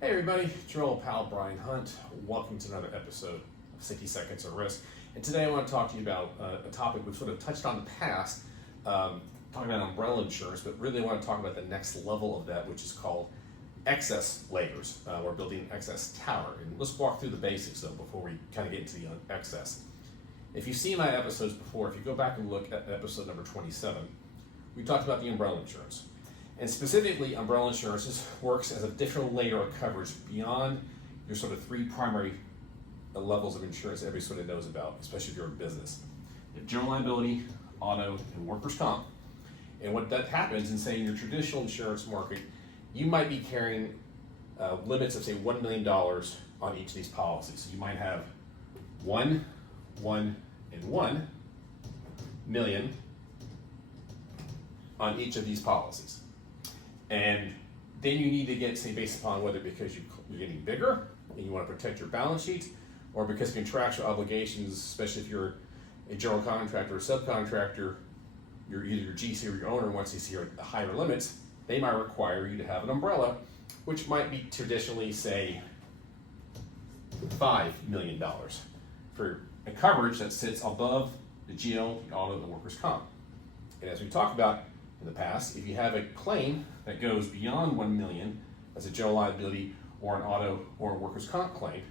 Hey everybody, it's your old pal Brian Hunt. Welcome to another episode of 60 Seconds of Risk. And today I want to talk to you about a topic we've sort of touched on in the past, talking about umbrella insurance, but really I want to talk about the next level of that, which is called excess layers. We're building an excess tower. And let's walk through the basics though before we kind of get into the excess. If you've seen my episodes before, if you go back and look at episode number 27, we talked about the umbrella insurance. And specifically, umbrella insurance works as a additional layer of coverage beyond your sort of three primary levels of insurance everybody sort of knows about, especially if you're in business. You have general liability, auto, and workers' comp. And what that happens in, say, in your traditional insurance market, you might be carrying limits of, say, $1 million on each of these policies. So you might have 1, 1, and 1 million on each of these policies. And then you need to get, say, based upon whether because you're getting bigger and you want to protect your balance sheet, or because of contractual obligations, especially if you're a general contractor or subcontractor, you're either your GC or your owner wants to see the higher limits, they might require you to have an umbrella, which might be traditionally, say, $5 million for a coverage that sits above the GL, the auto, and the workers' comp. And as we talked about in the past, if you have a claim that goes beyond 1 million as a general liability or an auto or a workers' comp claim,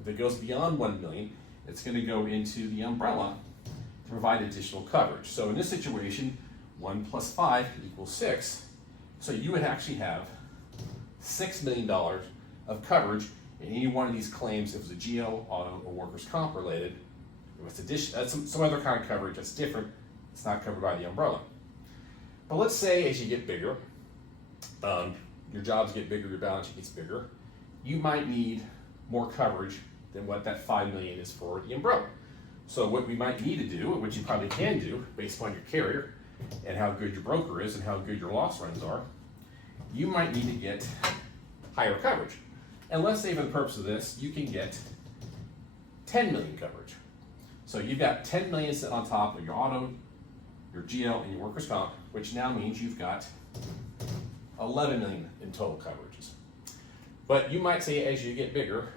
if it goes beyond 1 million, it's going to go into the umbrella to provide additional coverage. So in this situation, 1 plus 5 equals 6. So you would actually have $6 million of coverage in any one of these claims if it was a GL, auto, or workers' comp related. That's some other kind of coverage that's different. It's not covered by the umbrella. But let's say as you get bigger, your jobs get bigger, your balance sheet gets bigger, you might need more coverage than what that $5 million is for the umbrella. So what we might need to do, which you probably can do based upon your carrier and how good your broker is and how good your loss runs are, you might need to get higher coverage. And let's say for the purpose of this, you can get 10 million coverage. So you've got 10 million sitting on top of your auto, your GL, and your workers' comp, which now means you've got 11 million in total coverages. But you might say as you get bigger,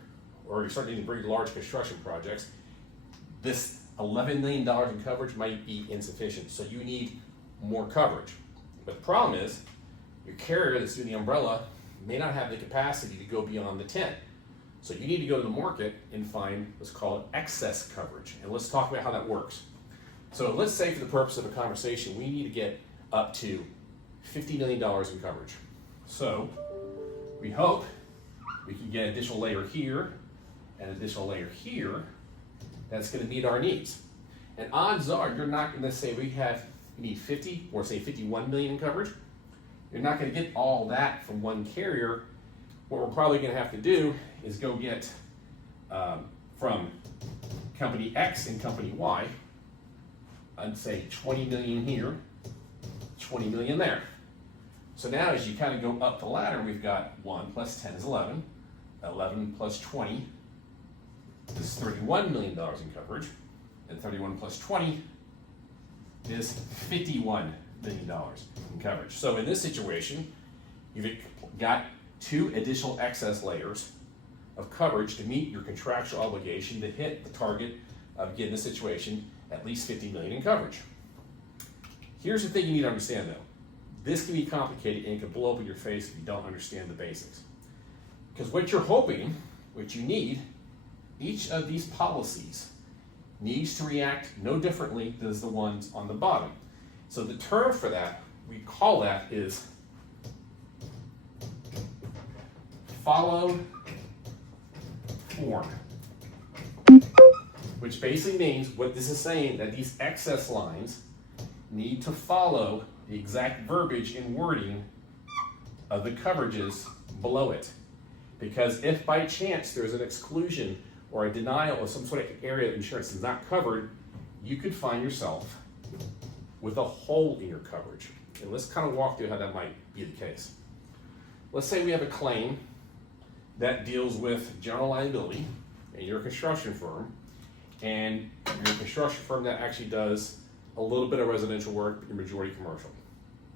or you start doing very large construction projects, this $11 million in coverage might be insufficient, so you need more coverage. But the problem is, your carrier that's doing the umbrella may not have the capacity to go beyond the 10. So you need to go to the market and find what's called excess coverage. And let's talk about how that works. So let's say for the purpose of a conversation, we need to get up to $50 million in coverage. So we hope we can get an additional layer here and an additional layer here that's going to meet our needs. And odds are you're not going to say you need 50 or say 51 million in coverage. You're not going to get all that from one carrier. What we're probably going to have to do is go get from company X and company Y, I'd say 20 million here, 20 million there. So now as you kind of go up the ladder, we've got 1 plus 10 is 11, 11 plus 20 is $31 million in coverage, and 31 plus 20 is $51 million in coverage. So in this situation, you've got 2 additional excess layers of coverage to meet your contractual obligation to hit the target of, again, this situation, at least 50 million in coverage. Here's the thing you need to understand though. This can be complicated and it can blow up in your face if you don't understand the basics. Because what you're hoping, what you need, each of these policies needs to react no differently than the ones on the bottom. So the term for that, we call that is follow form. Which basically means what this is saying, that these excess lines need to follow the exact verbiage and wording of the coverages below it. Because if by chance there's an exclusion or a denial of some sort of area of insurance that's not covered, you could find yourself with a hole in your coverage. And let's kind of walk through how that might be the case. Let's say we have a claim that deals with general liability and you're a construction firm, and you're a construction firm that actually does a little bit of residential work, but your majority commercial.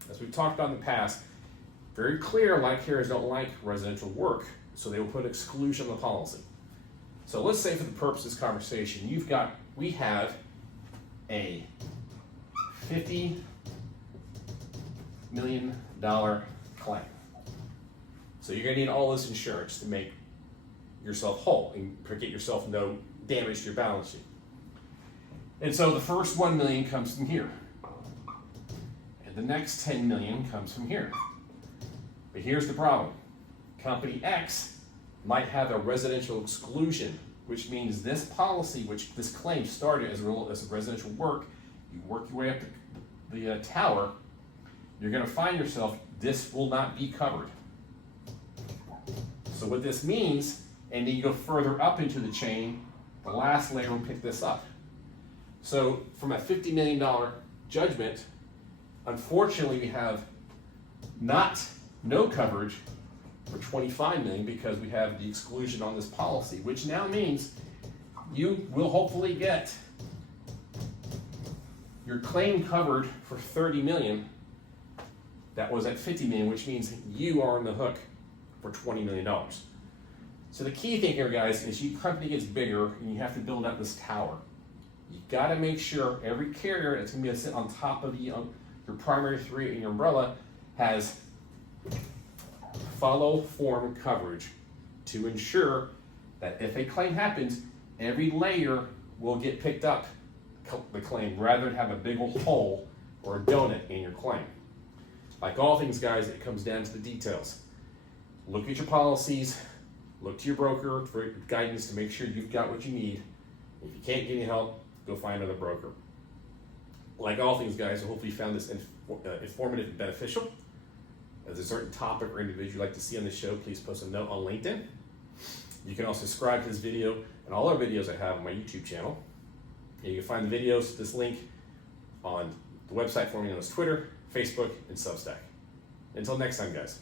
As we've talked about in the past, very clear, a lot of carriers don't like residential work So they will put exclusion on the policy. So let's say for the purpose of this conversation, we have a $50 million claim. So you're gonna need all this insurance to make yourself whole and get yourself no damage to your balance sheet. And so the first 1 million comes from here. And the next 10 million comes from here. But here's the problem. Company X might have a residential exclusion, which means this policy, which this claim started as a residential work, you work your way up the tower, you're gonna find yourself, this will not be covered. So what this means, and then you go further up into the chain, the last layer will pick this up. So from a $50 million judgment, unfortunately we have no coverage for 25 million because we have the exclusion on this policy, which now means you will hopefully get your claim covered for 30 million that was at 50 million, which means you are on the hook for $20 million. So the key thing here, guys, is your company gets bigger and you have to build up this tower. You gotta make sure every carrier that's gonna be sit on top of your primary three and your umbrella has follow form coverage to ensure that if a claim happens, every layer will get picked up the claim rather than have a big old hole or a donut in your claim. Like all things, guys, it comes down to the details. Look at your policies, look to your broker for guidance to make sure you've got what you need. If you can't get any help, go find another broker. Like all things, guys, I hope you found this informative and beneficial. If there's a certain topic or individual you'd like to see on the show, please post a note on LinkedIn. You can also subscribe to this video and all our videos I have on my YouTube channel. And you can find the videos, this link, on the website formerly known as Twitter, Facebook, and Substack. Until next time, guys.